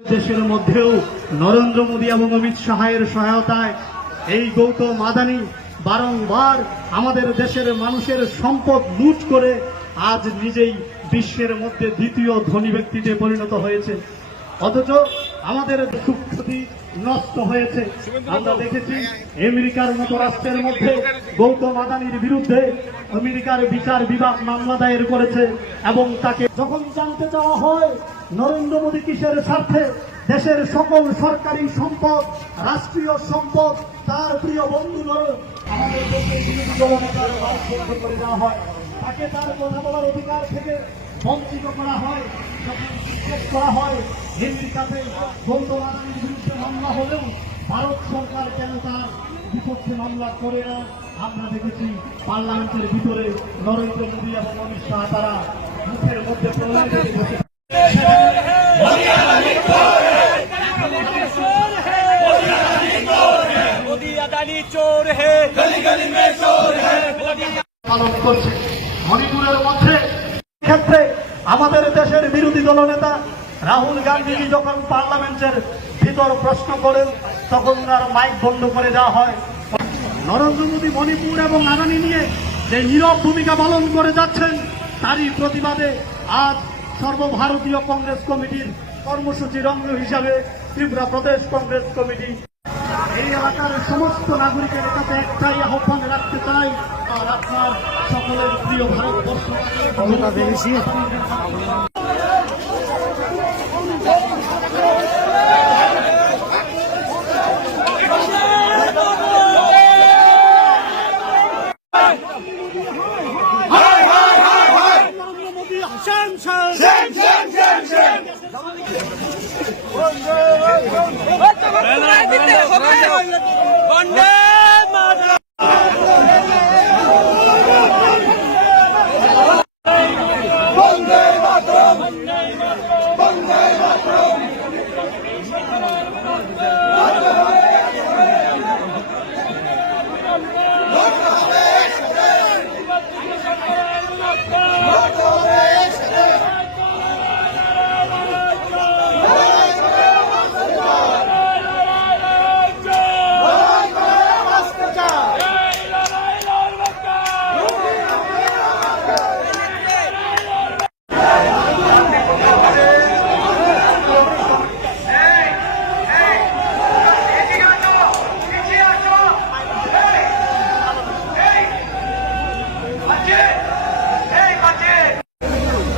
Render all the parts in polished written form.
দেশের মধ্যেও নরেন্দ্র মোদী এবং অমিত শাহের সহায়তায় এই গৌতম আদানি বারংবার আমাদের দেশের মানুষের সম্পদ লুট করে আজ নিজেই বিশ্বের মধ্যে দ্বিতীয় ধনী ব্যক্তিতে পরিণত হয়েছে। অথচ আমাদের সুখ্যাতি নষ্ট হয়েছে। আমরা দেখেছি আমেরিকার মতো রাষ্ট্রের মধ্যে গৌতম আদানির বিরুদ্ধে আমেরিকার বিচার বিভাগ মামলা দায়ের করেছে এবং তাকে যখন জানতে চাওয়া হয় নরেন্দ্র মোদী কিসের স্বার্থে দেশের সকল সরকারি সম্পদ রাষ্ট্রীয় সম্পদ তার প্রিয় বন্ধু আমাদের দেশের বিরোধী দলনেতার বন্ধ করে দেওয়া হয়, তাকে তার কথা বলার অধিকার থেকে বঞ্চিত করা হয়, যখন জিজ্ঞেস করা হয় আমেরিকাতে গৌতম আদানির বিরুদ্ধে মামলা হলেও ভারত সরকার কেন তার বিপক্ষে মামলা করে না। আমরা দেখেছি পার্লামেন্টের ভিতরে নরেন্দ্র মোদী এবং অমিত শাহ তারা মুখের মধ্যে প্রলয় দেখেছে। পালন করছে মণিপুরের মধ্যে ক্ষেত্রে আমাদের দেশের বিরোধী দলনেতা রাহুল গান্ধীজি যখন পার্লামেন্টের ভিতর প্রশ্ন করেন তখন তার মাইক বন্ধ করে দেওয়া হয়। নরেন্দ্র মোদী মণিপুর এবং আদানি নিয়ে যে নীরব ভূমিকা পালন করে যাচ্ছেন তারই প্রতিবাদে আজ সর্বভারতীয় কংগ্রেস কমিটির কর্মসূচির অঙ্গ হিসাবে ত্রিপুরা প্রদেশ কংগ্রেস কমিটি এই এলাকার সমস্ত নাগরিকের কাছে একটাই আহ্বান রাখতে চাই, আর আপনার সকলের প্রিয় ভারতবর্ষ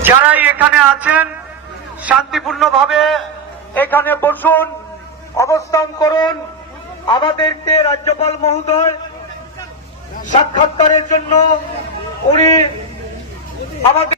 যারাই এখানে আছেন শান্তিপূর্ণভাবে এখানে বসুন, অবস্থান করুন। আমাদেরকে রাজ্যপাল মহোদয় সাক্ষাৎকারের জন্য উনি আমাদের